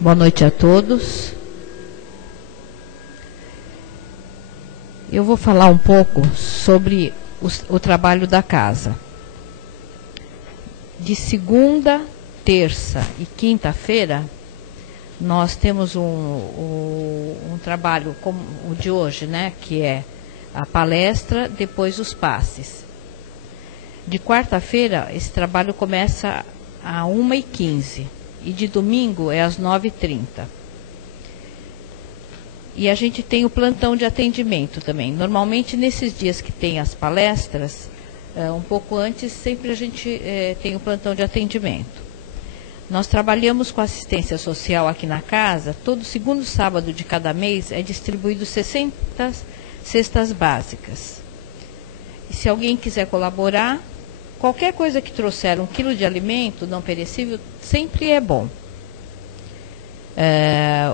Boa noite a todos. Eu vou falar um pouco sobre o trabalho da casa. De segunda, terça e quinta-feira, nós temos um trabalho como o de hoje, né, que é a palestra, depois os passes. De quarta-feira, esse trabalho começa às 1h15 e de domingo é às 9h30. E a gente tem o plantão de atendimento também. Normalmente, nesses dias que tem as palestras, um pouco antes, sempre a gente tem o plantão de atendimento. Nós trabalhamos com assistência social aqui na casa. Todo segundo sábado de cada mês é distribuído 60 cestas básicas. E se alguém quiser colaborar, qualquer coisa que trouxer 1 quilo de alimento não perecível sempre é bom.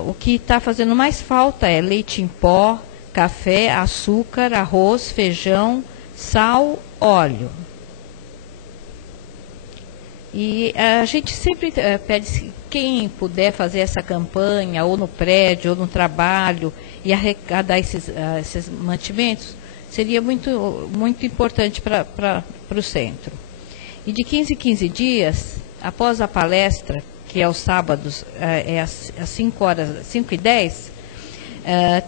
O que está fazendo mais falta é leite em pó, café, açúcar, arroz, feijão, sal, óleo. E a gente sempre pede, quem puder fazer essa campanha, ou no prédio, ou no trabalho, e arrecadar esses mantimentos, seria muito, muito importante para o centro. E de 15 em 15 dias, após a palestra, que é aos sábados, às 5h10,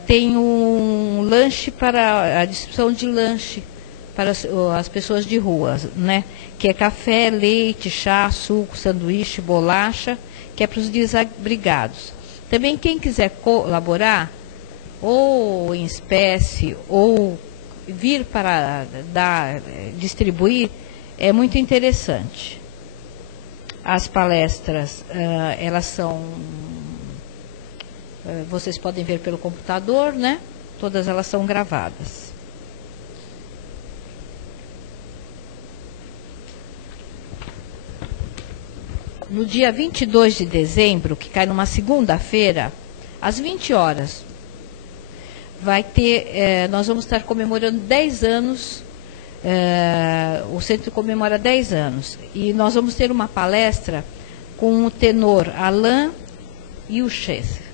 tem um lanche para a distribuição de lanche para as pessoas de rua, né? Que é café, leite, chá, suco, sanduíche, bolacha, que é para os desabrigados. Também quem quiser colaborar, ou em espécie, ou vir para distribuir, é muito interessante. As palestras, elas são, vocês podem ver pelo computador, né? Todas elas são gravadas. No dia 22 de dezembro, que cai numa segunda-feira, às 20 horas, vai ter, nós vamos estar comemorando 10 anos, o centro comemora 10 anos, e nós vamos ter uma palestra com o tenor Alain e o Chester.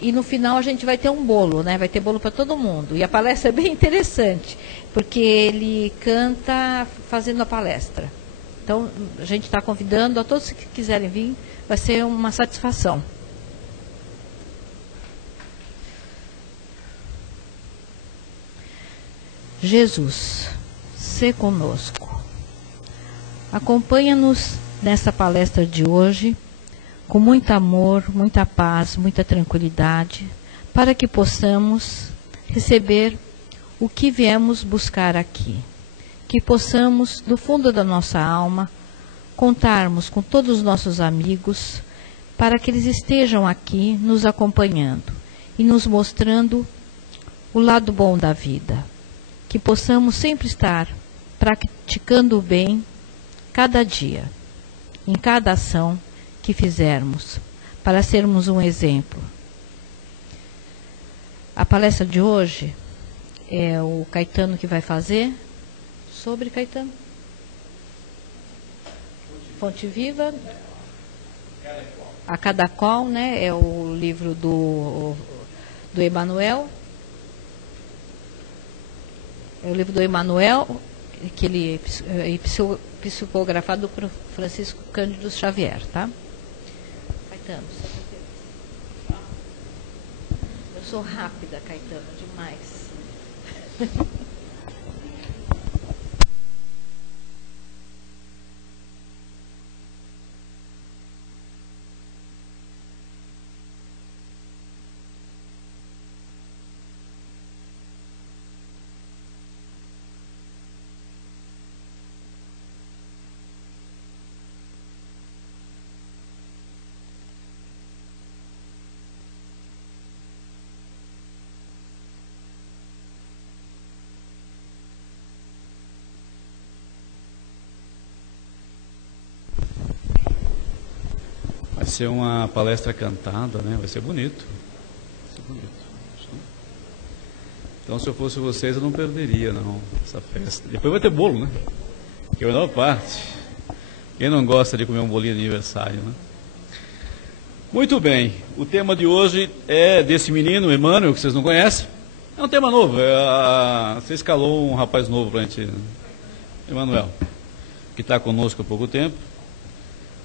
E no final a gente vai ter um bolo, né? Vai ter bolo para todo mundo. E a palestra é bem interessante, porque ele canta fazendo a palestra. Então, a gente está convidando a todos que quiserem vir, vai ser uma satisfação. Jesus, sê conosco. Acompanha-nos nessa palestra de hoje, com muito amor, muita paz, muita tranquilidade, para que possamos receber o que viemos buscar aqui. Que possamos, do fundo da nossa alma, contarmos com todos os nossos amigos, para que eles estejam aqui nos acompanhando e nos mostrando o lado bom da vida. Que possamos sempre estar praticando o bem cada dia, em cada ação que fizermos, para sermos um exemplo. A palestra de hoje é o Caetano que vai fazer. Sobre, Caetano? Fonte Viva. A Cada Qual, né? É o livro do Emmanuel. É o livro do Emmanuel, que ele é psicografado por Francisco Cândido Xavier, tá? Caetano, eu sou rápida, Caetano, demais. Vai ser uma palestra cantada, né? Vai ser bonito. Vai ser bonito. Então, se eu fosse vocês, eu não perderia, não, essa festa. Depois vai ter bolo, né? Que é a menor parte. Quem não gosta de comer um bolinho de aniversário, né? Muito bem, o tema de hoje é desse menino, Emmanuel, que vocês não conhecem. É um tema novo, você escalou um rapaz novo para a gente, Emmanuel, que está conosco há pouco tempo.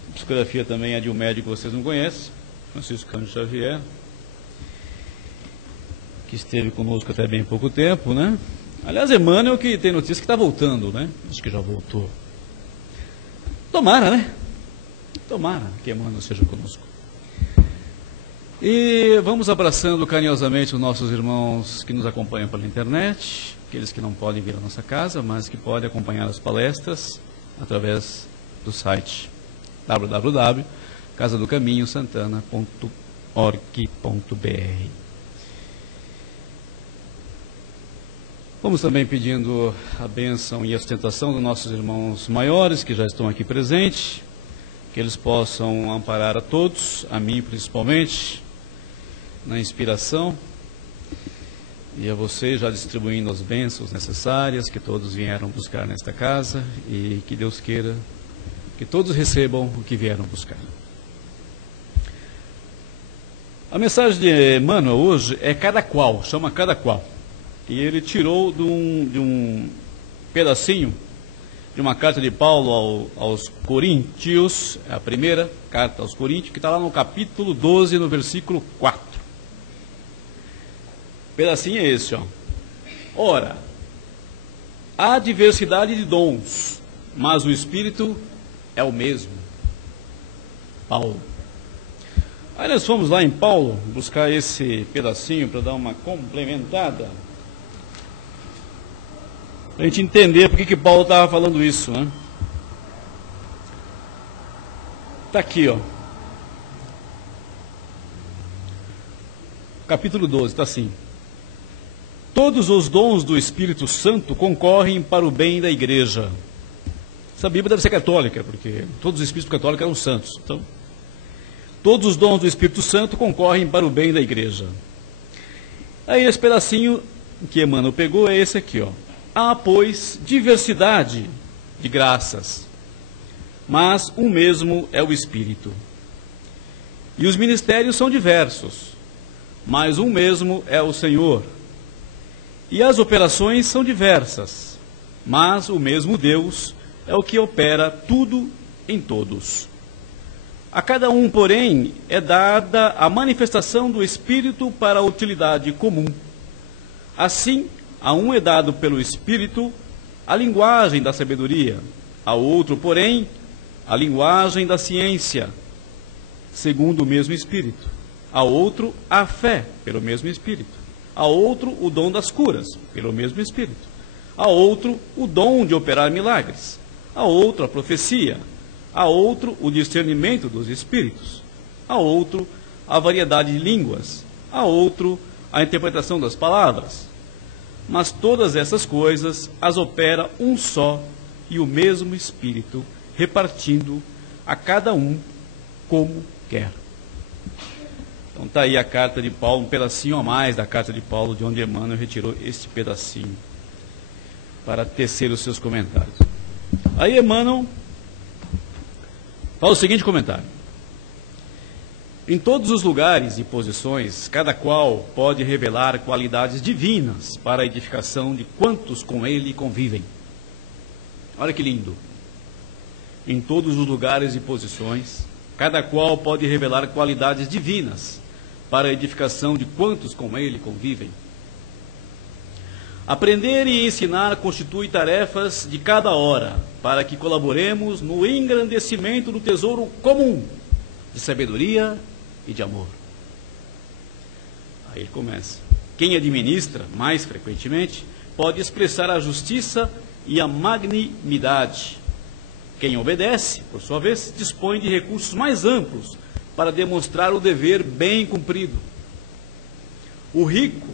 A psicografia também é de um médico que vocês não conhecem, Francisco Cândido Xavier, que esteve conosco até bem pouco tempo, né? Aliás, Emmanuel que tem notícia que está voltando, né? Acho que já voltou. Tomara, né? Tomara que Emmanuel seja conosco. E vamos abraçando carinhosamente os nossos irmãos que nos acompanham pela internet, aqueles que não podem vir à nossa casa, mas que podem acompanhar as palestras através do site www.casadocaminhosantana.org.br. Vamos também pedindo a bênção e a sustentação dos nossos irmãos maiores que já estão aqui presentes, que eles possam amparar a todos, a mim principalmente, na inspiração, e a vocês já distribuindo as bênçãos necessárias que todos vieram buscar nesta casa, e que Deus queira que todos recebam o que vieram buscar. A mensagem de Emmanuel hoje é cada qual, chama cada qual, e ele tirou de um pedacinho de uma carta de Paulo aos Coríntios, a primeira carta aos Coríntios, que está lá no capítulo 12, no versículo 4. O pedacinho é esse, ó. Ora, há diversidade de dons, mas o Espírito é o mesmo. Paulo. Aí nós fomos lá em Paulo buscar esse pedacinho para dar uma complementada, para a gente entender por que Paulo estava falando isso, né? Está aqui, ó. Capítulo 12, está assim. Todos os dons do Espírito Santo concorrem para o bem da igreja. Essa Bíblia deve ser católica, porque todos os Espíritos católicos eram santos. Então, todos os dons do Espírito Santo concorrem para o bem da igreja. Aí esse pedacinho que Emmanuel pegou é esse aqui, ó. Há, pois, diversidade de graças, mas um mesmo é o Espírito. E os ministérios são diversos, mas um mesmo é o Senhor. E as operações são diversas, mas o mesmo Deus é o que opera tudo em todos. A cada um, porém, é dada a manifestação do Espírito para a utilidade comum. Assim, a um é dado pelo Espírito a linguagem da sabedoria, a outro, porém, a linguagem da ciência, segundo o mesmo Espírito, a outro a fé, pelo mesmo Espírito, a outro o dom das curas, pelo mesmo Espírito, a outro o dom de operar milagres, a outro a profecia, a outro o discernimento dos Espíritos, a outro a variedade de línguas, a outro a interpretação das palavras. Mas todas essas coisas as opera um só e o mesmo Espírito, repartindo a cada um como quer. Então está aí a carta de Paulo, um pedacinho a mais da carta de Paulo, de onde Emmanuel retirou este pedacinho para tecer os seus comentários. Aí Emmanuel fala o seguinte comentário: em todos os lugares e posições, cada qual pode revelar qualidades divinas para a edificação de quantos com ele convivem. Olha que lindo. Em todos os lugares e posições, cada qual pode revelar qualidades divinas para a edificação de quantos com ele convivem. Aprender e ensinar constitui tarefas de cada hora, para que colaboremos no engrandecimento do tesouro comum de sabedoria e de amor. Aí ele começa. Quem administra mais frequentemente pode expressar a justiça e a magnanimidade. Quem obedece, por sua vez, dispõe de recursos mais amplos para demonstrar o dever bem cumprido. O rico,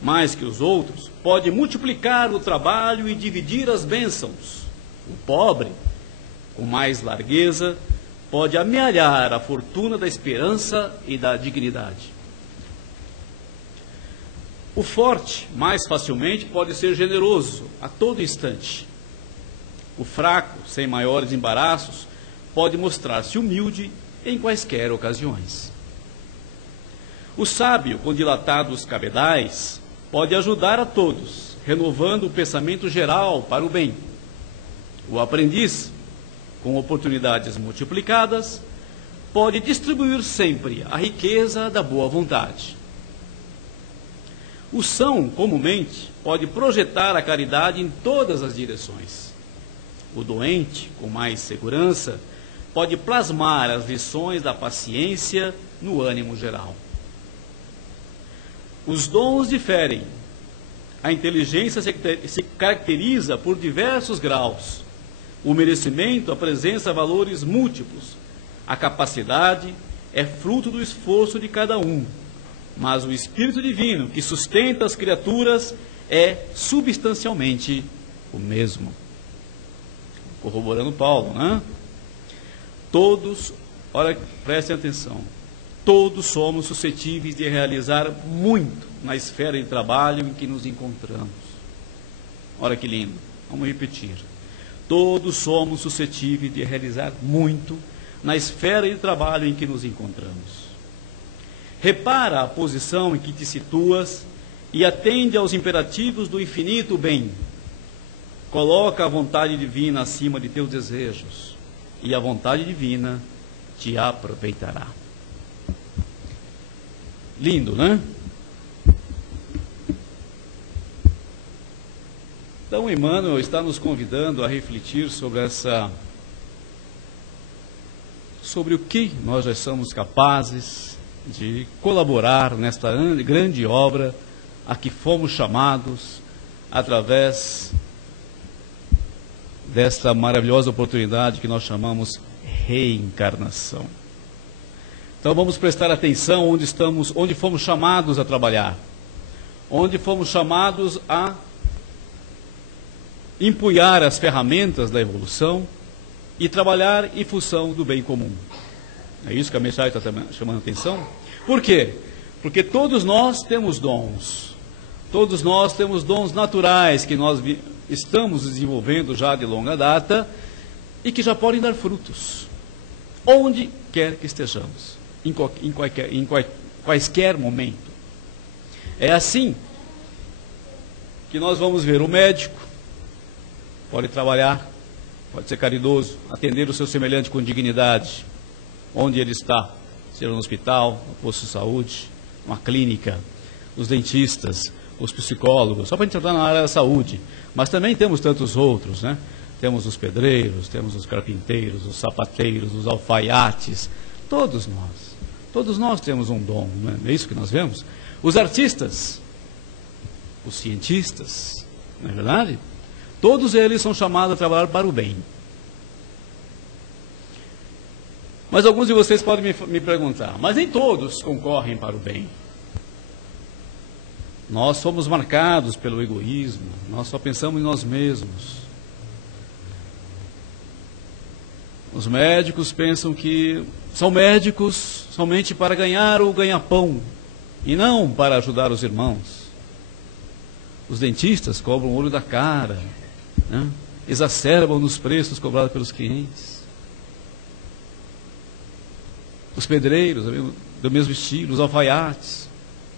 mais que os outros, pode multiplicar o trabalho e dividir as bênçãos. O pobre, com mais largueza, pode amealhar a fortuna da esperança e da dignidade. O forte, mais facilmente, pode ser generoso a todo instante. O fraco, sem maiores embaraços, pode mostrar-se humilde em quaisquer ocasiões. O sábio, com dilatados cabedais, pode ajudar a todos, renovando o pensamento geral para o bem. O aprendiz, com oportunidades multiplicadas, pode distribuir sempre a riqueza da boa vontade. O são, comumente, pode projetar a caridade em todas as direções. O doente, com mais segurança, pode plasmar as lições da paciência no ânimo geral. Os dons diferem. A inteligência se caracteriza por diversos graus. O merecimento apresenta valores múltiplos. A capacidade é fruto do esforço de cada um. Mas o Espírito Divino que sustenta as criaturas é substancialmente o mesmo. Corroborando Paulo, né? Todos, olha, prestem atenção, todos somos suscetíveis de realizar muito na esfera de trabalho em que nos encontramos. Olha que lindo, vamos repetir. Todos somos suscetíveis de realizar muito na esfera de trabalho em que nos encontramos. Repara a posição em que te situas e atende aos imperativos do infinito bem. Coloca a vontade divina acima de teus desejos, e a vontade divina te aproveitará. Lindo, né? Então, Emmanuel está nos convidando a refletir sobre o que nós já somos capazes de colaborar nesta grande obra a que fomos chamados através desta maravilhosa oportunidade que nós chamamos reencarnação. Então vamos prestar atenção onde fomos chamados a trabalhar, onde fomos chamados a empunhar as ferramentas da evolução e trabalhar em função do bem comum. É isso que a mensagem está chamando a atenção? Por quê? Porque todos nós temos dons. Todos nós temos dons naturais que nós estamos desenvolvendo já de longa data e que já podem dar frutos, onde quer que estejamos, em quaisquer momento. É assim que nós vamos ver o médico, pode trabalhar, pode ser caridoso, atender o seu semelhante com dignidade, onde ele está, seja no hospital, no posto de saúde, numa clínica, os dentistas, os psicólogos, só para entrar na área da saúde, mas também temos tantos outros, né? Temos os pedreiros, temos os carpinteiros, os sapateiros, os alfaiates, todos nós temos um dom, não é isso que nós vemos? Os artistas, os cientistas, não é verdade? Todos eles são chamados a trabalhar para o bem. Mas alguns de vocês podem me perguntar, mas nem todos concorrem para o bem. Nós somos marcados pelo egoísmo, nós só pensamos em nós mesmos. Os médicos pensam que são médicos somente para ganhar ou ganhar pão, e não para ajudar os irmãos. Os dentistas cobram o olho da cara, né? Exacerbam nos preços cobrados pelos clientes. Os pedreiros, do mesmo estilo, os alfaiates.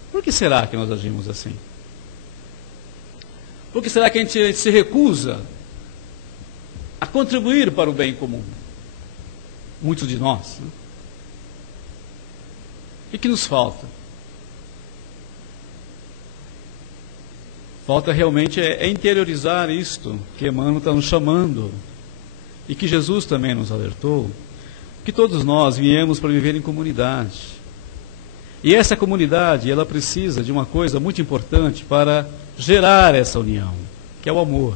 Por que será que nós agimos assim? Por que será que a gente se recusa a contribuir para o bem comum? Muitos de nós. Né? O que nos falta? Falta realmente interiorizar isto que Emmanuel está nos chamando e que Jesus também nos alertou, que todos nós viemos para viver em comunidade. E essa comunidade, ela precisa de uma coisa muito importante para gerar essa união, que é o amor.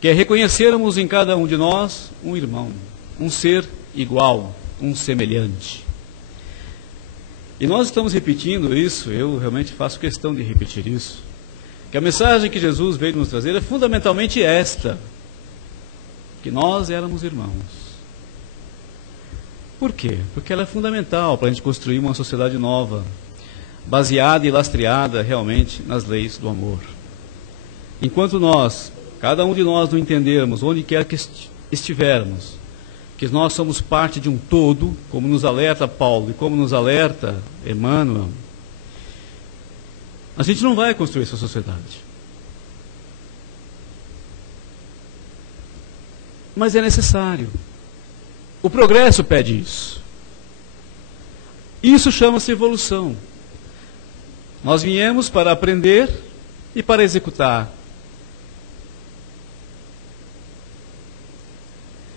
Que é reconhecermos em cada um de nós um irmão, um ser igual, um semelhante. E nós estamos repetindo isso, eu realmente faço questão de repetir isso, que a mensagem que Jesus veio nos trazer é fundamentalmente esta, que nós éramos irmãos. Por quê? Porque ela é fundamental para a gente construir uma sociedade nova, baseada e lastreada realmente nas leis do amor. Enquanto nós, cada um de nós, não entendermos, onde quer que estivermos, que nós somos parte de um todo, como nos alerta Paulo e como nos alerta Emmanuel, A gente não vai construir essa sociedade. Mas é necessário. O progresso pede isso. Isso chama-se evolução. Nós viemos para aprender e para executar.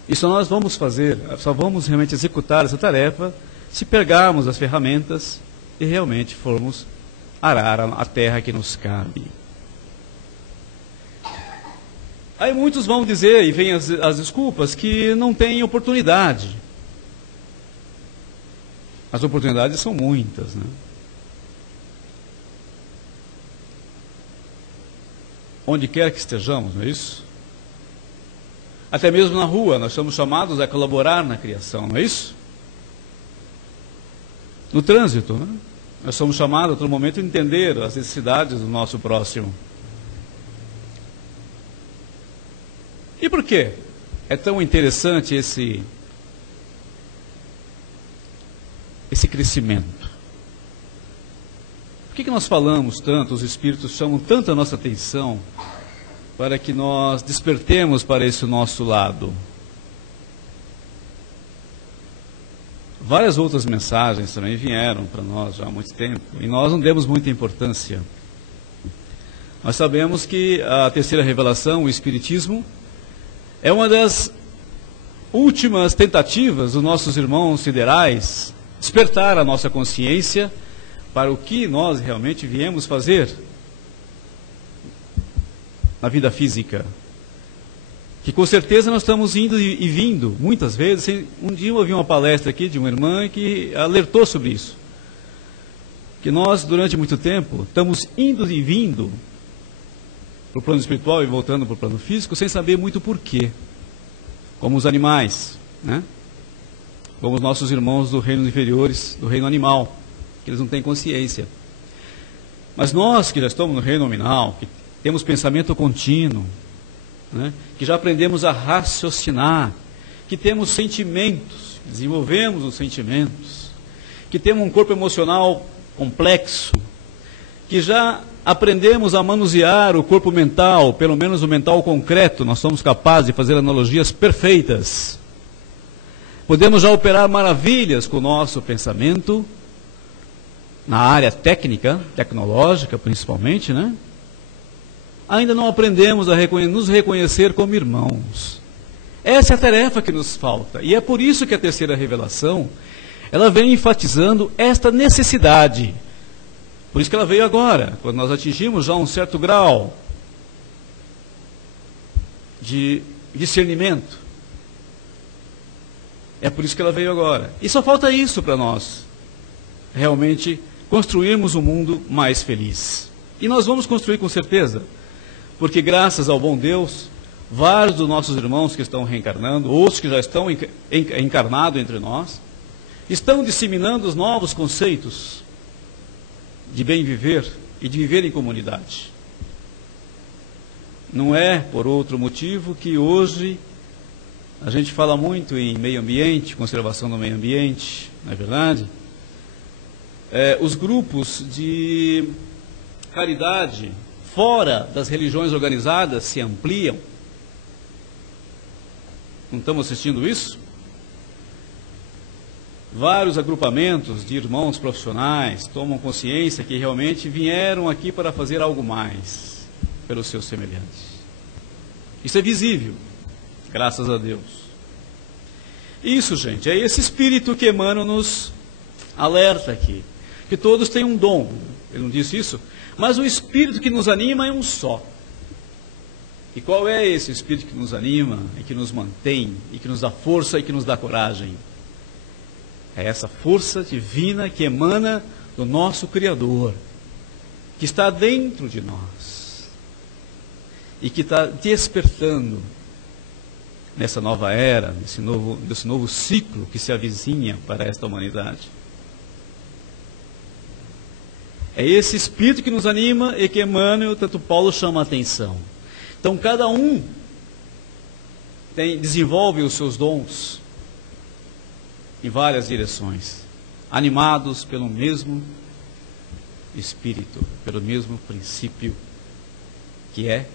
E só nós vamos fazer, só vamos realmente executar essa tarefa se pegarmos as ferramentas e realmente formos arar a terra que nos cabe. Aí muitos vão dizer, e vêm as desculpas, que não tem oportunidade. As oportunidades são muitas, né? Onde quer que estejamos, não é isso? Até mesmo na rua, nós somos chamados a colaborar na criação, não é isso? No trânsito, né? Nós somos chamados a todo momento a entender as necessidades do nosso próximo. E por quê é tão interessante esse crescimento? Por que nós falamos tanto, os Espíritos chamam tanto a nossa atenção para que nós despertemos para esse nosso lado? Várias outras mensagens também vieram para nós já há muito tempo, e nós não demos muita importância. Nós sabemos que a terceira revelação, o Espiritismo, é uma das últimas tentativas dos nossos irmãos siderais despertar a nossa consciência para o que nós realmente viemos fazer na vida física. Que com certeza nós estamos indo e vindo, muitas vezes. Um dia eu ouvi uma palestra aqui de uma irmã que alertou sobre isso. Que nós, durante muito tempo, estamos indo e vindo para o plano espiritual e voltando para o plano físico, sem saber muito porquê. Como os animais, né? Como os nossos irmãos do reino inferiores, do reino animal, que eles não têm consciência. Mas nós que já estamos no reino nominal, que temos pensamento contínuo, né? Que já aprendemos a raciocinar, que temos sentimentos, desenvolvemos os sentimentos, que temos um corpo emocional complexo, que já aprendemos a manusear o corpo mental, pelo menos o mental concreto, nós somos capazes de fazer analogias perfeitas. Podemos já operar maravilhas com o nosso pensamento, na área técnica, tecnológica principalmente, né? Ainda não aprendemos a nos reconhecer como irmãos. Essa é a tarefa que nos falta. E é por isso que a terceira revelação, ela vem enfatizando esta necessidade. Por isso que ela veio agora, quando nós atingimos já um certo grau de discernimento. É por isso que ela veio agora. E só falta isso para nós, realmente, construirmos um mundo mais feliz. E nós vamos construir com certeza, porque graças ao bom Deus, vários dos nossos irmãos que estão reencarnando, outros que já estão encarnados entre nós, estão disseminando os novos conceitos de bem viver e de viver em comunidade. Não é por outro motivo que hoje a gente fala muito em meio ambiente, conservação do meio ambiente, não é verdade? Os grupos de caridade fora das religiões organizadas se ampliam. Não estamos assistindo isso? Vários agrupamentos de irmãos profissionais tomam consciência que realmente vieram aqui para fazer algo mais pelos seus semelhantes. Isso é visível, graças a Deus. Isso, gente, é esse espírito que Emmanuel nos alerta aqui, que todos têm um dom. Ele não disse isso? Mas o espírito que nos anima é um só. E qual é esse espírito que nos anima, e que nos mantém, e que nos dá força, e que nos dá coragem? É essa força divina que emana do nosso Criador, que está dentro de nós, e que está despertando nessa nova era, nesse novo ciclo que se avizinha para esta humanidade. É esse espírito que nos anima e que Emmanuel, tanto Paulo, chama a atenção. Então, cada um desenvolve os seus dons em várias direções, animados pelo mesmo Espírito, pelo mesmo princípio que é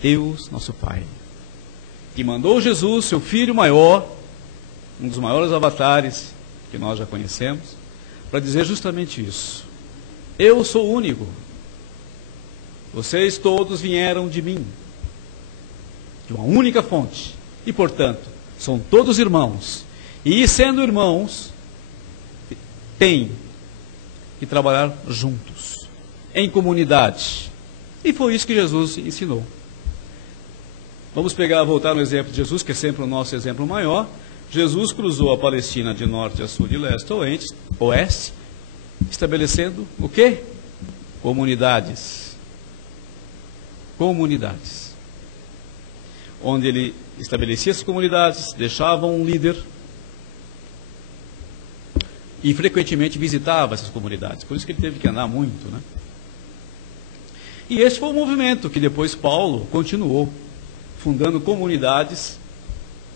Deus, nosso Pai, que mandou Jesus, seu Filho maior, um dos maiores avatares que nós já conhecemos, para dizer justamente isso. Eu sou único. Vocês todos vieram de mim, de uma única fonte, e portanto, são todos irmãos. E sendo irmãos, têm que trabalhar juntos, em comunidade. E foi isso que Jesus ensinou. Vamos voltar no exemplo de Jesus, que é sempre o nosso exemplo maior. Jesus cruzou a Palestina de norte a sul, de leste a oeste, estabelecendo o quê? Comunidades. Comunidades. Onde ele estabelecia as comunidades, deixava um líder e frequentemente visitava essas comunidades. Por isso que ele teve que andar muito, né? E esse foi o movimento que depois Paulo continuou, fundando comunidades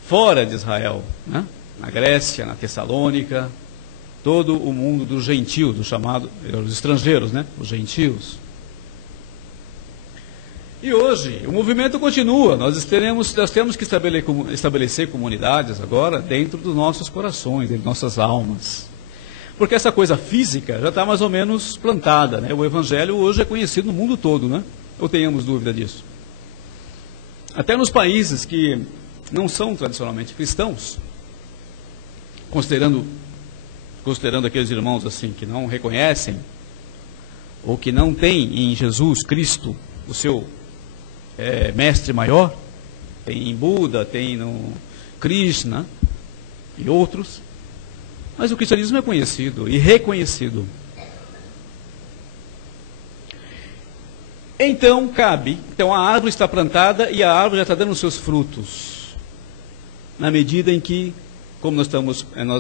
fora de Israel, né? Na Grécia, na Tessalônica, todo o mundo dos gentios, do chamado, os estrangeiros, né? Os gentios. E hoje, o movimento continua, nós temos que estabelecer comunidades agora dentro dos nossos corações, dentro de nossas almas. Porque essa coisa física já está mais ou menos plantada, né? O Evangelho hoje é conhecido no mundo todo, né? Ou tenhamos dúvida disso? Até nos países que não são tradicionalmente cristãos, considerando aqueles irmãos assim que não reconhecem ou que não têm em Jesus Cristo o seu mestre maior, tem em Buda, tem no Krishna e outros, mas o cristianismo é conhecido e reconhecido. Então a árvore está plantada e a árvore já está dando os seus frutos, na medida em que, como nós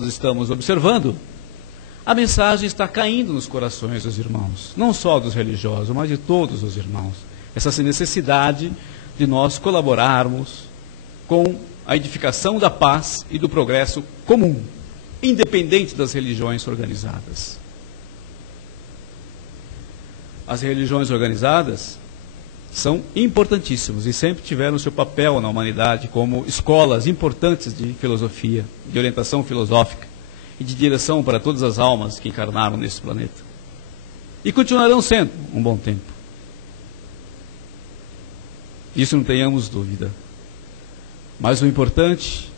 estamos observando, a mensagem está caindo nos corações dos irmãos, não só dos religiosos, mas de todos os irmãos. Essa necessidade de nós colaborarmos com a edificação da paz e do progresso comum, independente das religiões organizadas. As religiões organizadas são importantíssimas e sempre tiveram seu papel na humanidade como escolas importantes de filosofia, de orientação filosófica e de direção para todas as almas que encarnaram nesse planeta. E continuarão sendo um bom tempo. Isso não tenhamos dúvida. Mas o importante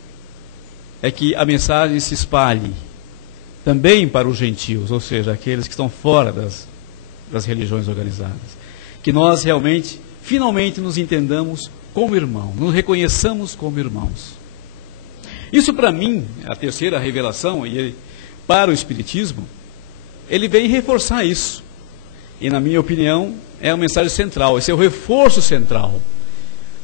é que a mensagem se espalhe também para os gentios, ou seja, aqueles que estão fora das religiões organizadas. Que nós realmente, finalmente, nos entendamos como irmãos, nos reconheçamos como irmãos. Isso para mim, a terceira revelação, e para o Espiritismo, ele vem reforçar isso. E na minha opinião, é a mensagem central, esse é o reforço central,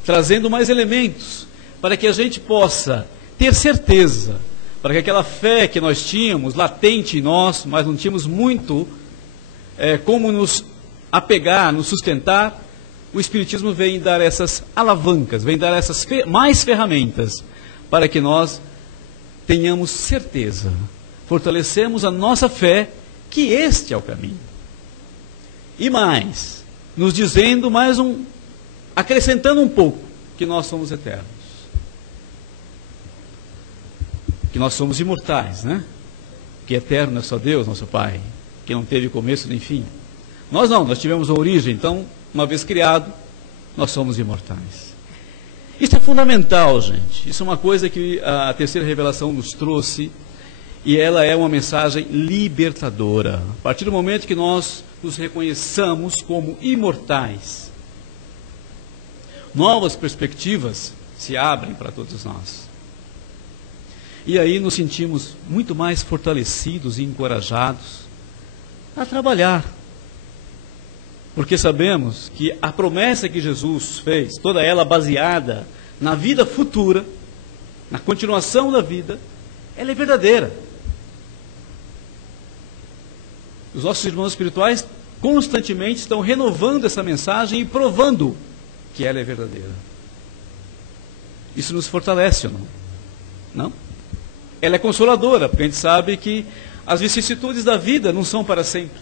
trazendo mais elementos para que a gente possa ter certeza, para que aquela fé que nós tínhamos latente em nós, mas não tínhamos muito como nos apegar, nos sustentar, o Espiritismo vem dar essas alavancas, vem dar essas mais ferramentas, para que nós tenhamos certeza, fortalecemos a nossa fé, que este é o caminho. E mais, nos dizendo acrescentando um pouco, que nós somos eternos. Que nós somos imortais, né? Que eterno é só Deus, nosso Pai, que não teve começo nem fim. Nós não, nós tivemos uma origem, então, uma vez criado, nós somos imortais. Isso é fundamental, gente. Isso é uma coisa que a terceira revelação nos trouxe, e ela é uma mensagem libertadora. A partir do momento que nós nos reconheçamos como imortais, novas perspectivas se abrem para todos nós. E aí nos sentimos muito mais fortalecidos e encorajados a trabalhar. Porque sabemos que a promessa que Jesus fez, toda ela baseada na vida futura, na continuação da vida, ela é verdadeira. Os nossos irmãos espirituais constantemente estão renovando essa mensagem e provando que ela é verdadeira. Isso nos fortalece ou não? Não? Ela é consoladora, porque a gente sabe que as vicissitudes da vida não são para sempre.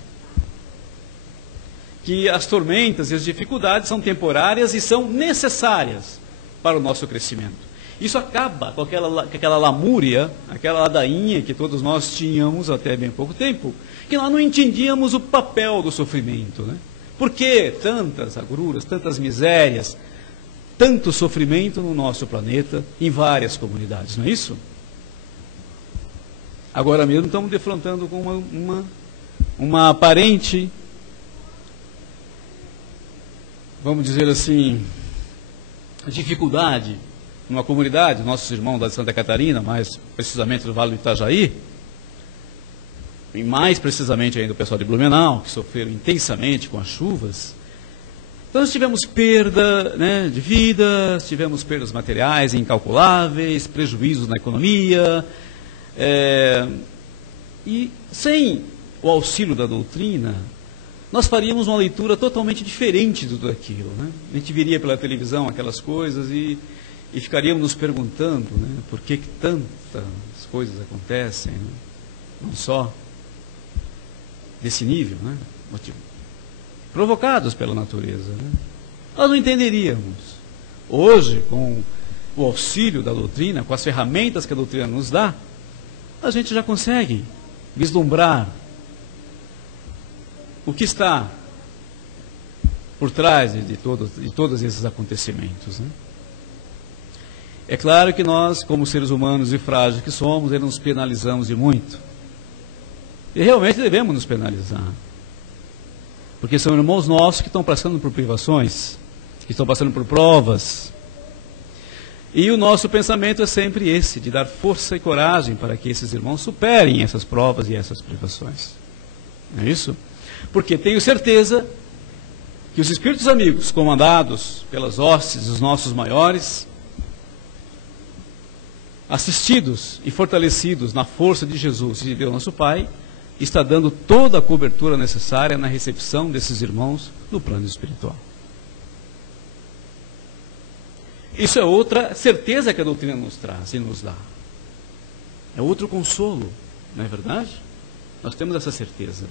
que as tormentas e as dificuldades são temporárias e são necessárias para o nosso crescimento. Isso acaba com aquela lamúria, aquela ladainha que todos nós tínhamos até bem pouco tempo, que nós não entendíamos o papel do sofrimento, né? Por que tantas agruras, tantas misérias, tanto sofrimento no nosso planeta, em várias comunidades, não é isso? Agora mesmo estamos defrontando com uma aparente, vamos dizer assim, dificuldade numa comunidade, nossos irmãos da de Santa Catarina, mais precisamente do Vale do Itajaí, e mais precisamente ainda o pessoal de Blumenau, que sofreram intensamente com as chuvas. Então nós tivemos perda, né, de vidas, tivemos perdas materiais incalculáveis, prejuízos na economia, e sem o auxílio da doutrina, nós faríamos uma leitura totalmente diferente de tudo aquilo, né? A gente viria pela televisão aquelas coisas e ficaríamos nos perguntando, né, por que tantas coisas acontecem, né? Não só desse nível, né, provocados pela natureza, né? Nós não entenderíamos. Hoje, com o auxílio da doutrina, com as ferramentas que a doutrina nos dá, a gente já consegue vislumbrar o que está por trás de todos esses acontecimentos, né? É claro que nós, como seres humanos e frágeis que somos, nos penalizamos de muito. E realmente devemos nos penalizar. Porque são irmãos nossos que estão passando por privações, que estão passando por provas. E o nosso pensamento é sempre esse, de dar força e coragem para que esses irmãos superem essas provas e essas privações. Não é isso? Porque tenho certeza que os espíritos amigos, comandados pelas hostes dos nossos maiores, assistidos e fortalecidos na força de Jesus e de Deus nosso Pai, está dando toda a cobertura necessária na recepção desses irmãos no plano espiritual. Isso é outra certeza que a doutrina nos traz e nos dá. É outro consolo, não é verdade? Nós temos essa certeza.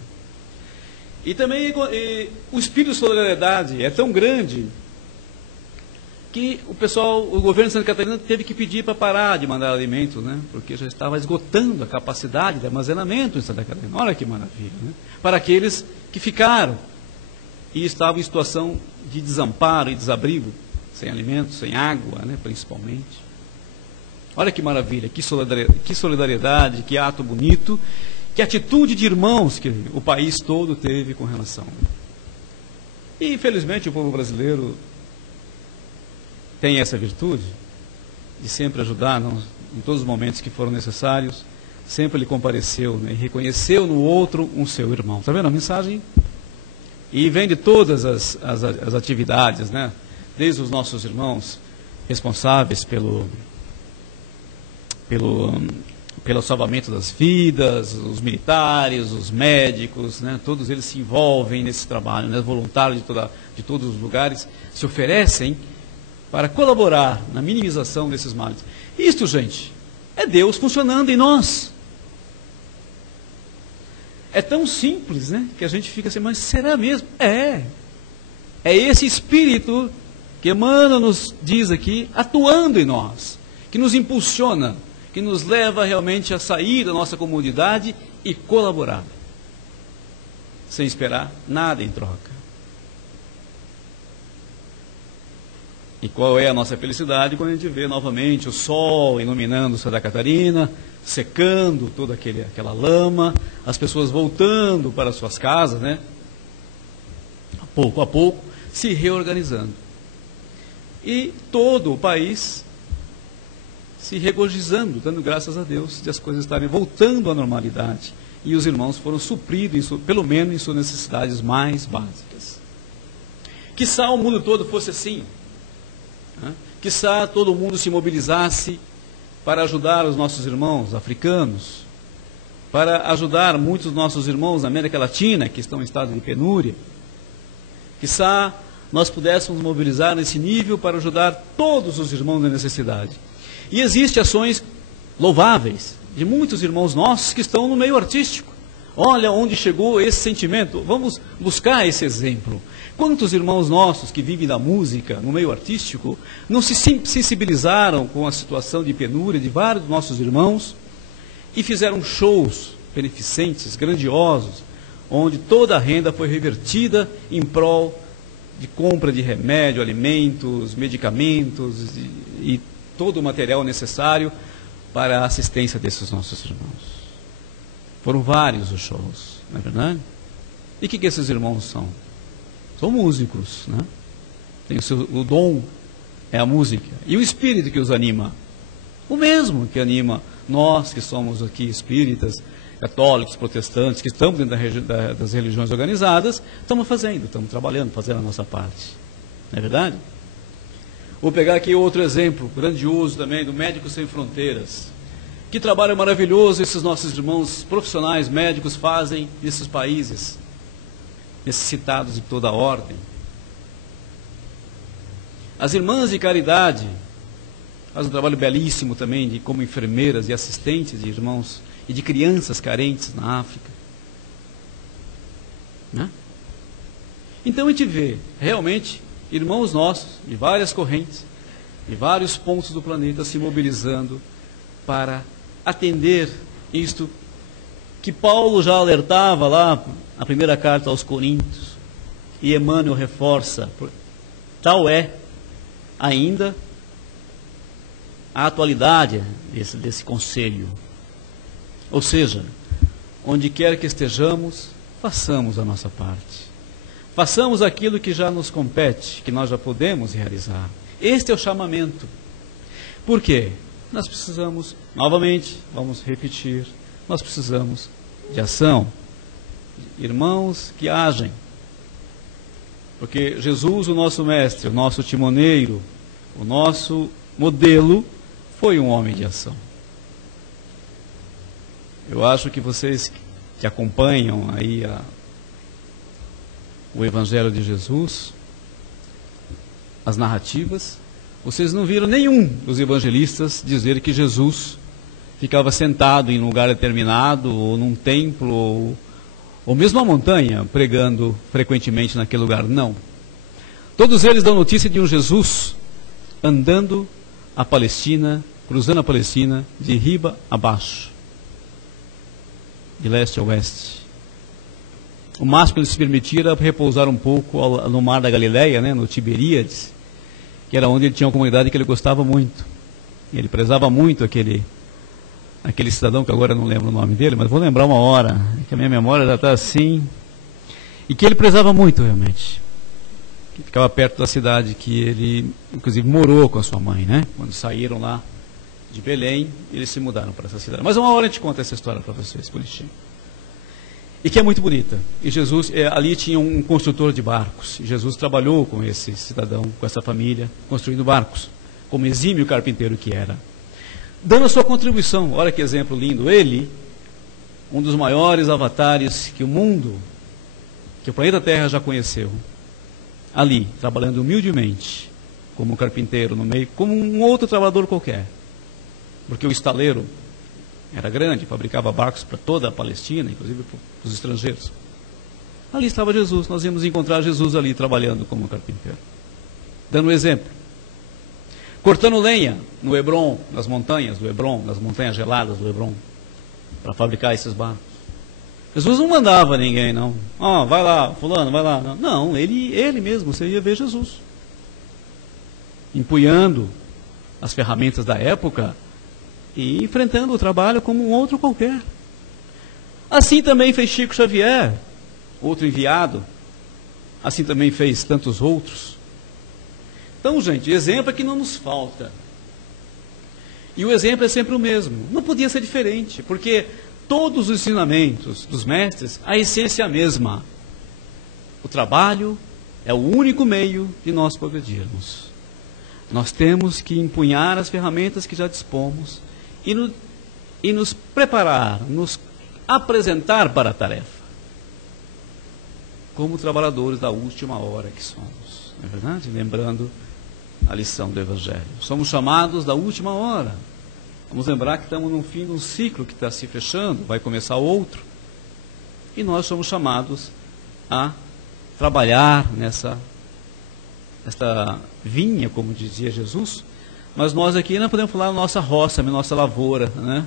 E também o espírito de solidariedade é tão grande que o governo de Santa Catarina teve que pedir para parar de mandar alimentos, né? Porque já estava esgotando a capacidade de armazenamento em Santa Catarina. Olha que maravilha, né? Para aqueles que ficaram e estavam em situação de desamparo e desabrigo, sem alimentos, sem água, né? Principalmente. Olha que maravilha, que solidariedade, que ato bonito, que atitude de irmãos que o país todo teve com relação. E infelizmente o povo brasileiro tem essa virtude de sempre ajudar, em todos os momentos que foram necessários, sempre ele compareceu, né, e reconheceu no outro um seu irmão. Está vendo a mensagem? E vem de todas as atividades, né, desde os nossos irmãos responsáveis pelo salvamento das vidas, os militares, os médicos, né, todos eles se envolvem nesse trabalho, né, voluntários de todos os lugares, se oferecem para colaborar na minimização desses males. Isto, gente, é Deus funcionando em nós. É tão simples, né, que a gente fica assim, mas será mesmo? É esse Espírito que Emmanuel nos diz aqui, atuando em nós, que nos impulsiona, que nos leva realmente a sair da nossa comodidade e colaborar, sem esperar nada em troca. E qual é a nossa felicidade quando a gente vê novamente o sol iluminando Santa Catarina, secando toda aquela lama, as pessoas voltando para suas casas, né? Pouco a pouco, se reorganizando. E todo o país se regozijando, dando graças a Deus de as coisas estarem voltando à normalidade. E os irmãos foram supridos, pelo menos em suas necessidades mais básicas. Quiçá o mundo todo fosse assim. Quiçá todo mundo se mobilizasse para ajudar os nossos irmãos africanos, para ajudar muitos dos nossos irmãos da América Latina, que estão em estado de penúria. Quiçá nós pudéssemos mobilizar nesse nível para ajudar todos os irmãos na necessidade. E existem ações louváveis de muitos irmãos nossos que estão no meio artístico, Olha onde chegou esse sentimento. Vamos buscar esse exemplo. Quantos irmãos nossos que vivem da música, no meio artístico, não se sensibilizaram com a situação de penúria de vários dos nossos irmãos e fizeram shows beneficentes, grandiosos, onde toda a renda foi revertida em prol de compra de remédio, alimentos, medicamentos e todo o material necessário para a assistência desses nossos irmãos. Foram vários os shows, não é verdade? E o que esses irmãos são? São músicos, né? Tem o dom, é a música. E o espírito que os anima? O mesmo que anima nós que somos aqui espíritas, católicos, protestantes, que estamos dentro das religiões organizadas, estamos trabalhando, fazendo a nossa parte. Não é verdade? Vou pegar aqui outro exemplo, grandioso também, do Médicos Sem Fronteiras. Que trabalho maravilhoso esses nossos irmãos profissionais, médicos, fazem nesses países, necessitados de toda a ordem. As irmãs de caridade fazem um trabalho belíssimo também, como enfermeiras e assistentes de irmãos e de crianças carentes na África. Né? Então a gente vê, realmente, irmãos nossos, de várias correntes, de vários pontos do planeta, se mobilizando para atender isto que Paulo já alertava lá na primeira carta aos Coríntios, e Emmanuel reforça, tal é ainda a atualidade desse conselho. Ou seja, onde quer que estejamos, façamos a nossa parte. Façamos aquilo que já nos compete, que nós já podemos realizar. Este é o chamamento. Por quê? Nós precisamos, novamente, vamos repetir, nós precisamos de ação. Irmãos que agem. Porque Jesus, o nosso mestre, o nosso timoneiro, o nosso modelo, foi um homem de ação. Eu acho que vocês que acompanham aí o Evangelho de Jesus, as narrativas, vocês não viram nenhum dos evangelistas dizer que Jesus ficava sentado em um lugar determinado, ou num templo, ou mesmo a montanha, pregando frequentemente naquele lugar. Não. Todos eles dão notícia de um Jesus andando a Palestina, cruzando a Palestina, de riba a baixo, de leste a oeste. O máximo que ele se permitia era repousar um pouco no mar da Galileia, né, no Tiberíades, que era onde ele tinha uma comunidade que ele gostava muito. E ele prezava muito aquele cidadão, que agora eu não lembro o nome dele, mas vou lembrar uma hora, que a minha memória já está assim, e que ele prezava muito realmente, que ficava perto da cidade que ele, inclusive, morou com a sua mãe, né? Quando saíram lá de Belém, eles se mudaram para essa cidade. Mas uma hora a gente conta essa história para vocês, bonitinho. E que é muito bonita. E Jesus, ali tinha um construtor de barcos. E Jesus trabalhou com esse cidadão, com essa família, construindo barcos, como exímio carpinteiro que era. Dando a sua contribuição. Olha que exemplo lindo. Ele, um dos maiores avatares que o mundo, que o planeta Terra já conheceu, ali, trabalhando humildemente, como um carpinteiro no meio, como um outro trabalhador qualquer. Porque o estaleiro era grande, fabricava barcos para toda a Palestina, inclusive para os estrangeiros. Ali estava Jesus, nós íamos encontrar Jesus ali trabalhando como carpinteiro, dando exemplo. Cortando lenha no Hebron, nas montanhas do Hebron, nas montanhas geladas do Hebron, para fabricar esses barcos. Jesus não mandava ninguém, não. Vai lá, fulano, vai lá. Não, ele mesmo, você ia ver Jesus empunhando as ferramentas da época e enfrentando o trabalho como um outro qualquer. Assim também fez Chico Xavier, outro enviado. Assim também fez tantos outros. Então, gente, exemplo é que não nos falta. E o exemplo é sempre o mesmo. Não podia ser diferente, porque todos os ensinamentos dos mestres, a essência é a mesma. O trabalho é o único meio de nós progredirmos. Nós temos que empunhar as ferramentas que já dispomos e nos preparar, nos apresentar para a tarefa, como trabalhadores da última hora que somos, não é verdade? Lembrando a lição do Evangelho. Somos chamados da última hora. Vamos lembrar que estamos no fim de um ciclo que está se fechando, vai começar outro. E nós somos chamados a trabalhar nesta vinha, como dizia Jesus, mas nós aqui não podemos falar nossa roça, nossa lavoura, né?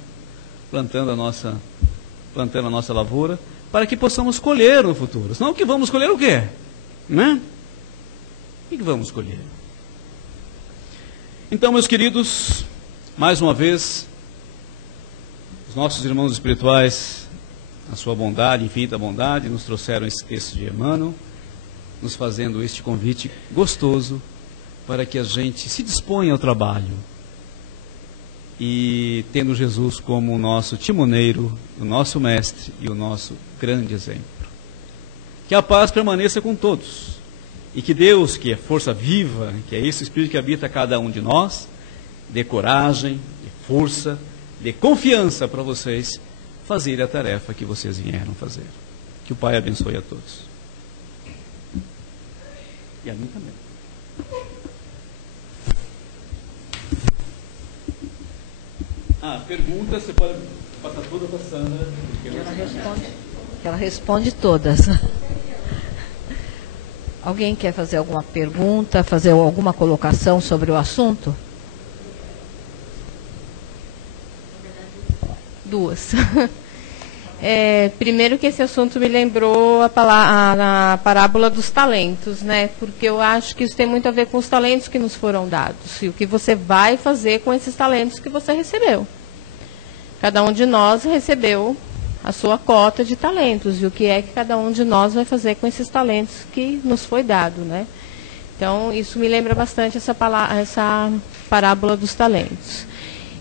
Plantando a nossa lavoura, para que possamos colher no futuro. Senão que vamos colher o quê? Né? O que vamos colher? Então, meus queridos, mais uma vez, os nossos irmãos espirituais, a sua bondade, infinita bondade, nos trouxeram esse de Emmanuel, nos fazendo este convite gostoso para que a gente se disponha ao trabalho e tendo Jesus como o nosso timoneiro, o nosso mestre e o nosso grande exemplo. Que a paz permaneça com todos e que Deus, que é força viva, que é esse Espírito que habita cada um de nós, dê coragem, dê força, dê confiança para vocês fazerem a tarefa que vocês vieram fazer. Que o Pai abençoe a todos. E a mim também. Pergunta, você pode passar toda para a Sandra. Ela responde todas. Alguém quer fazer alguma pergunta, fazer alguma colocação sobre o assunto? Duas. Primeiro que esse assunto me lembrou a parábola dos talentos, né? Porque eu acho que isso tem muito a ver com os talentos que nos foram dados e o que você vai fazer com esses talentos que você recebeu. Cada um de nós recebeu a sua cota de talentos e o que é que cada um de nós vai fazer com esses talentos que nos foi dado, né? Então, isso me lembra bastante essa parábola dos talentos.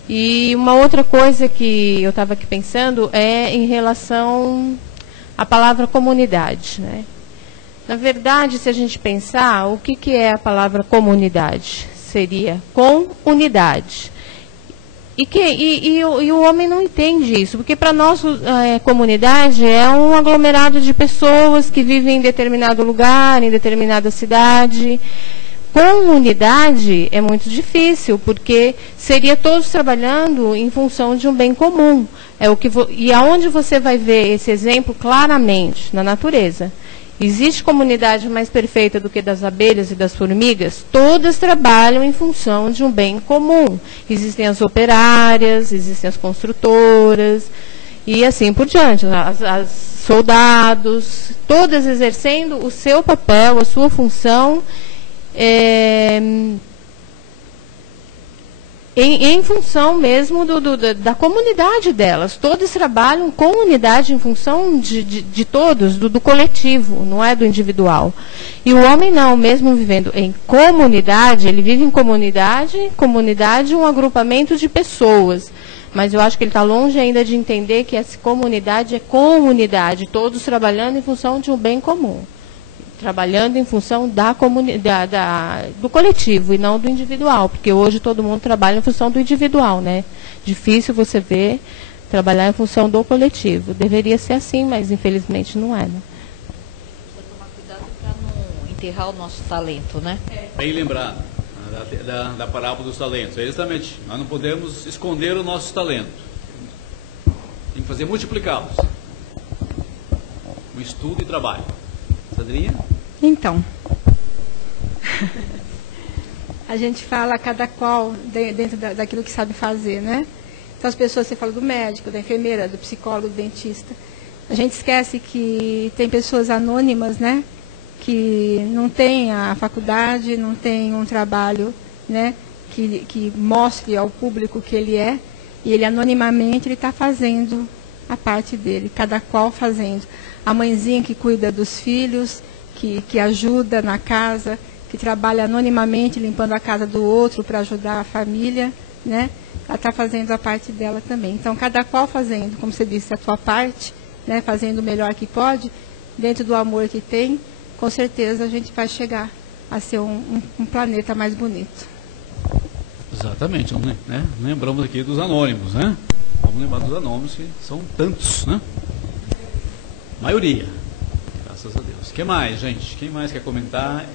E uma outra coisa que eu estava aqui pensando é em relação à palavra comunidade, né? Na verdade, se a gente pensar, o que é a palavra comunidade? Seria com unidade. E o homem não entende isso, porque para nós comunidade é um aglomerado de pessoas que vivem em determinado lugar, em determinada cidade. Com unidade é muito difícil, porque seria todos trabalhando em função de um bem comum. E aonde você vai ver esse exemplo claramente? Na natureza. Existe comunidade mais perfeita do que das abelhas e das formigas? Todas trabalham em função de um bem comum. Existem as operárias, existem as construtoras, e assim por diante. As soldados, todas exercendo o seu papel, a sua função, em função mesmo da comunidade delas. Todos trabalham com unidade em função de todos, do coletivo, não é do individual. E o homem não, mesmo vivendo em comunidade, ele vive em comunidade, um agrupamento de pessoas. Mas eu acho que ele está longe ainda de entender que essa comunidade é comunidade, todos trabalhando em função de um bem comum. Trabalhando em função do coletivo e não do individual, porque hoje todo mundo trabalha em função do individual, né? Difícil você ver trabalhar em função do coletivo. Deveria ser assim, mas infelizmente não é, né? Precisa tomar cuidado para não enterrar o nosso talento, né? Bem lembrado da parábola dos talentos. É exatamente. Nós não podemos esconder o nosso talento. Tem que fazer multiplicá-los. Com estudo e trabalho. Sandrinha? Então, a gente fala cada qual dentro daquilo que sabe fazer, né? Então as pessoas, você fala do médico, da enfermeira, do psicólogo, do dentista. A gente esquece que tem pessoas anônimas, né? Que não tem a faculdade, não tem um trabalho, né? Que mostre ao público que ele é. E ele anonimamente ele está fazendo a parte dele, cada qual fazendo. A mãezinha que cuida dos filhos, que ajuda na casa, que trabalha anonimamente limpando a casa do outro para ajudar a família, né? Ela está fazendo a parte dela também. Então, cada qual fazendo, como você disse, a sua parte, né? Fazendo o melhor que pode, dentro do amor que tem, com certeza a gente vai chegar a ser um planeta mais bonito. Exatamente, né? Lembramos aqui dos anônimos, né? Vamos lembrar dos anônimos, que são tantos, né? Maioria, graças a Deus. O que mais, gente? Quem mais quer comentar?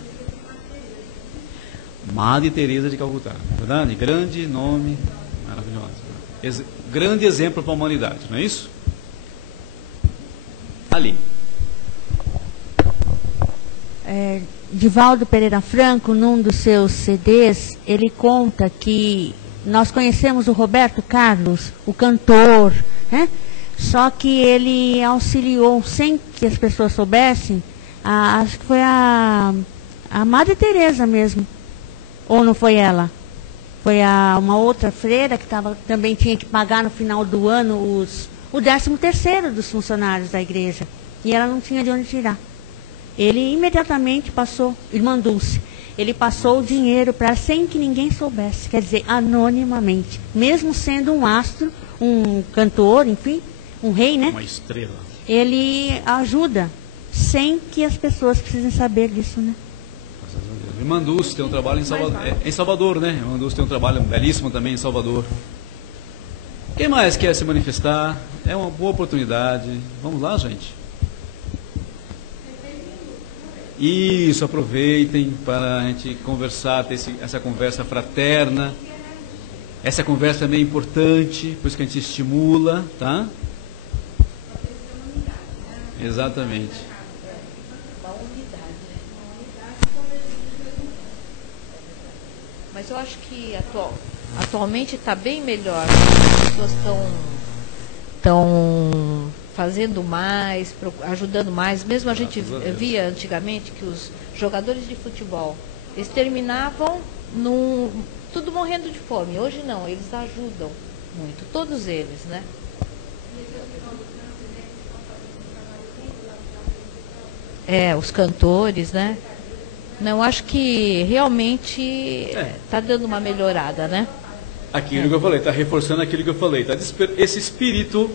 Madre Teresa de Calcutá, verdade? Grande nome, maravilhosa. Grande exemplo para a humanidade, não é isso? Ali. Divaldo Pereira Franco, num dos seus CDs, ele conta que nós conhecemos o Roberto Carlos, o cantor, né? Só que ele auxiliou, sem que as pessoas soubessem, acho que foi a Madre Teresa mesmo. Ou não foi ela? Foi uma outra freira que também tinha que pagar no final do ano o 13º dos funcionários da igreja. E ela não tinha de onde tirar. Ele imediatamente passou, Irmã Dulce, ele passou o dinheiro para sem que ninguém soubesse, quer dizer, anonimamente. Mesmo sendo um astro, um cantor, enfim, um rei, né? Uma estrela. Ele ajuda, sem que as pessoas precisem saber disso, né? Irmã Dulce tem um trabalho em Salvador, né? Irmã Dulce tem um trabalho belíssimo também em Salvador. Quem mais quer se manifestar? É uma boa oportunidade. Vamos lá, gente. Isso, aproveitem para a gente conversar, ter essa conversa fraterna. Essa conversa também é importante, por isso que a gente estimula, tá? Exatamente. Mas eu acho que atualmente está bem melhor. As pessoas estão fazendo mais, ajudando mais. Mesmo a gente via antigamente que os jogadores de futebol, eles terminavam tudo morrendo de fome. Hoje não, eles ajudam muito, todos eles, né? Os cantores, né? Não, acho que realmente está dando uma melhorada, né? Aquilo que eu falei, está reforçando aquilo que eu falei. Esse espírito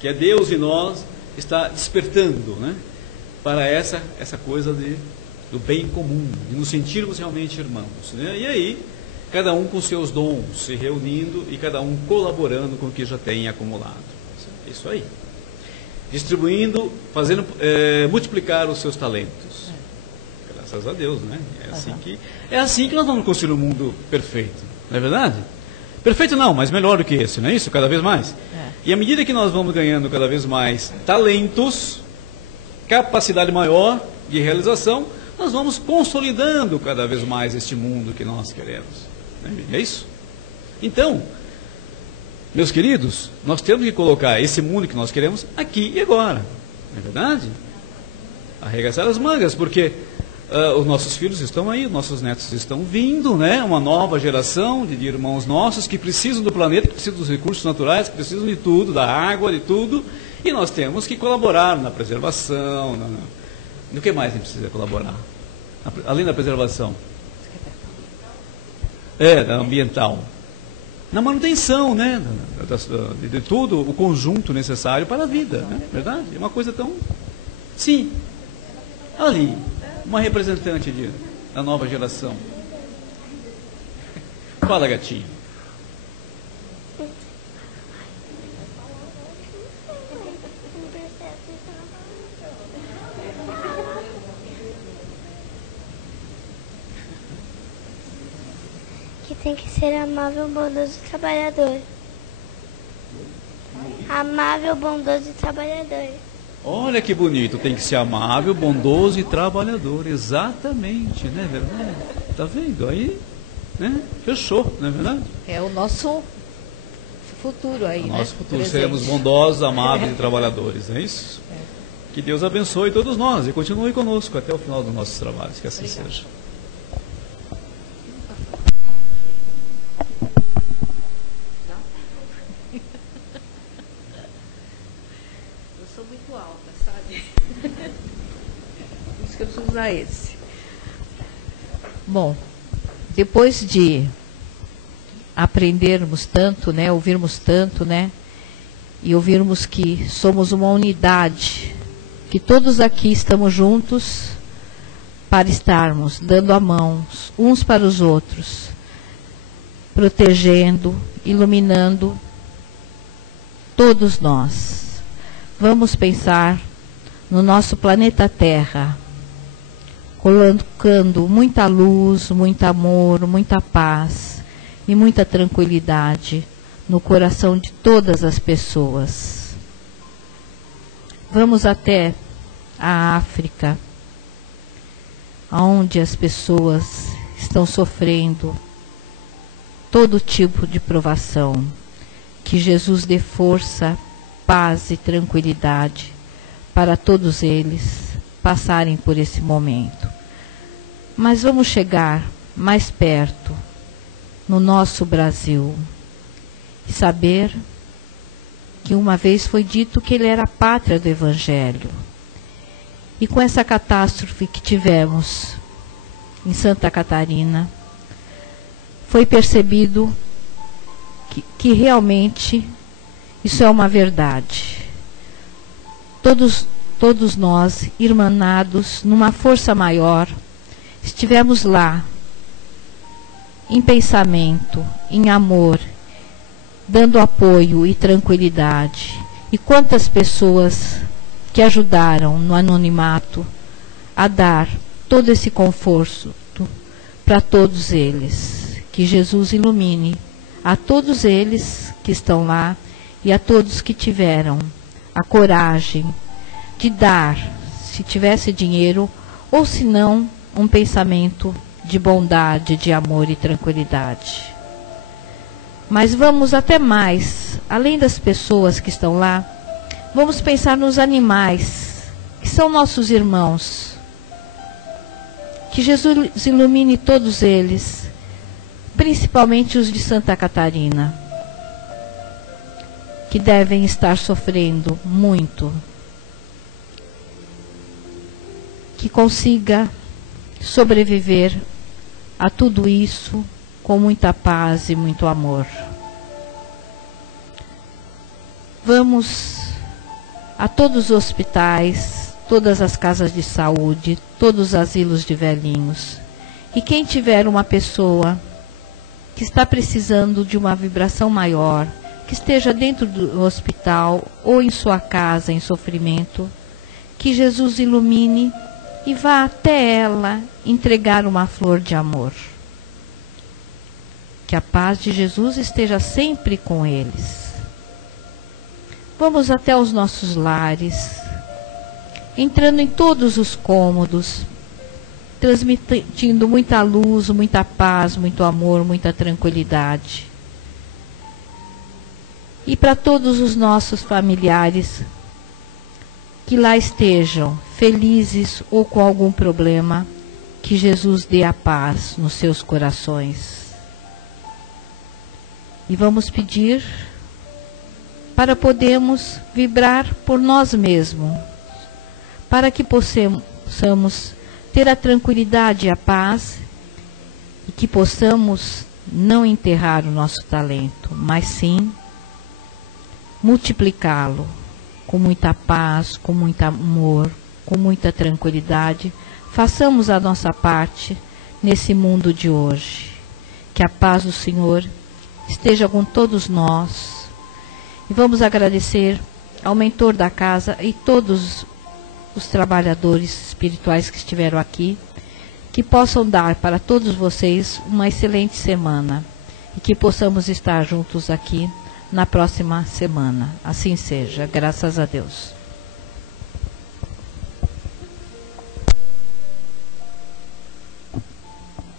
que é Deus em nós está despertando, né? Para essa coisa do bem comum, de nos sentirmos realmente irmãos, né? E aí, cada um com seus dons, se reunindo e cada um colaborando com o que já tem acumulado. Isso aí. Distribuindo, fazendo multiplicar os seus talentos. Graças a Deus, né? É assim que nós vamos construir um mundo perfeito, não é verdade? Perfeito não, mas melhor do que esse, não é isso? Cada vez mais. E à medida que nós vamos ganhando cada vez mais talentos, capacidade maior de realização, nós vamos consolidando cada vez mais este mundo que nós queremos. É isso? Então, meus queridos, nós temos que colocar esse mundo que nós queremos aqui e agora. Não é verdade? Arregaçar as mangas, porque os nossos filhos estão aí, os nossos netos estão vindo, né? Uma nova geração de irmãos nossos que precisam do planeta, que precisam dos recursos naturais, que precisam de tudo, da água, de tudo, e nós temos que colaborar na preservação, no que mais a gente precisa colaborar? Além da preservação? Da ambiental. Na manutenção, né? De tudo, o conjunto necessário para a vida, né? Verdade? É uma coisa tão... Sim, ali... Uma representante da nova geração. Fala, gatinho. Que tem que ser amável, bondoso e trabalhador. Amável, bondoso e trabalhador. Olha que bonito, tem que ser amável, bondoso e trabalhador, exatamente, não é verdade? Está vendo? Aí, né? Fechou, não é verdade? É o nosso futuro aí, né? Nosso futuro, seremos bondosos, amáveis e trabalhadores, não é isso? Que Deus abençoe todos nós e continue conosco até o final dos nossos trabalhos, que assim seja. Que eu preciso usar esse. Bom, depois de aprendermos tanto, né, ouvirmos tanto, né, e ouvirmos que somos uma unidade, que todos aqui estamos juntos para estarmos dando a mão uns para os outros, protegendo, iluminando todos nós. Vamos pensar no nosso planeta Terra, colocando muita luz, muito amor, muita paz e muita tranquilidade no coração de todas as pessoas. vamos até a África, onde as pessoas estão sofrendo todo tipo de provação. Que Jesus dê força, paz e tranquilidade para todos eles passarem por esse momento. Mas vamos chegar mais perto, no nosso Brasil, e saber que uma vez foi dito que ele era a pátria do Evangelho. E com essa catástrofe que tivemos em Santa Catarina, foi percebido que realmente isso é uma verdade. Todos nós, irmanados numa força maior, estivemos lá, em pensamento, em amor, dando apoio e tranquilidade. E quantas pessoas que ajudaram no anonimato a dar todo esse conforto para todos eles. Que Jesus ilumine a todos eles que estão lá e a todos que tiveram a coragem de dar, se tivesse dinheiro, ou se não, um pensamento de bondade, de amor e tranquilidade. Mas vamos até mais, além das pessoas que estão lá, vamos pensar nos animais, que são nossos irmãos. Que Jesus ilumine todos eles, principalmente os de Santa Catarina, que devem estar sofrendo muito. Que consiga sobreviver a tudo isso com muita paz e muito amor. Vamos a todos os hospitais, todas as casas de saúde, todos os asilos de velhinhos. E quem tiver uma pessoa que está precisando de uma vibração maior, que esteja dentro do hospital ou em sua casa em sofrimento, que Jesus ilumine e vá até ela entregar uma flor de amor. Que a paz de Jesus esteja sempre com eles. Vamos até os nossos lares, entrando em todos os cômodos, transmitindo muita luz, muita paz, muito amor, muita tranquilidade. E para todos os nossos familiares que lá estejam, felizes ou com algum problema, que Jesus dê a paz nos seus corações. E vamos pedir para podermos vibrar por nós mesmos, para que possamos ter a tranquilidade e a paz, e que possamos não enterrar o nosso talento, mas sim multiplicá-lo com muita paz, com muito amor, com muita tranquilidade. Façamos a nossa parte nesse mundo de hoje. Que a paz do Senhor esteja com todos nós. E vamos agradecer ao mentor da casa e todos os trabalhadores espirituais que estiveram aqui, que possam dar para todos vocês uma excelente semana e que possamos estar juntos aqui na próxima semana. Assim seja, graças a Deus.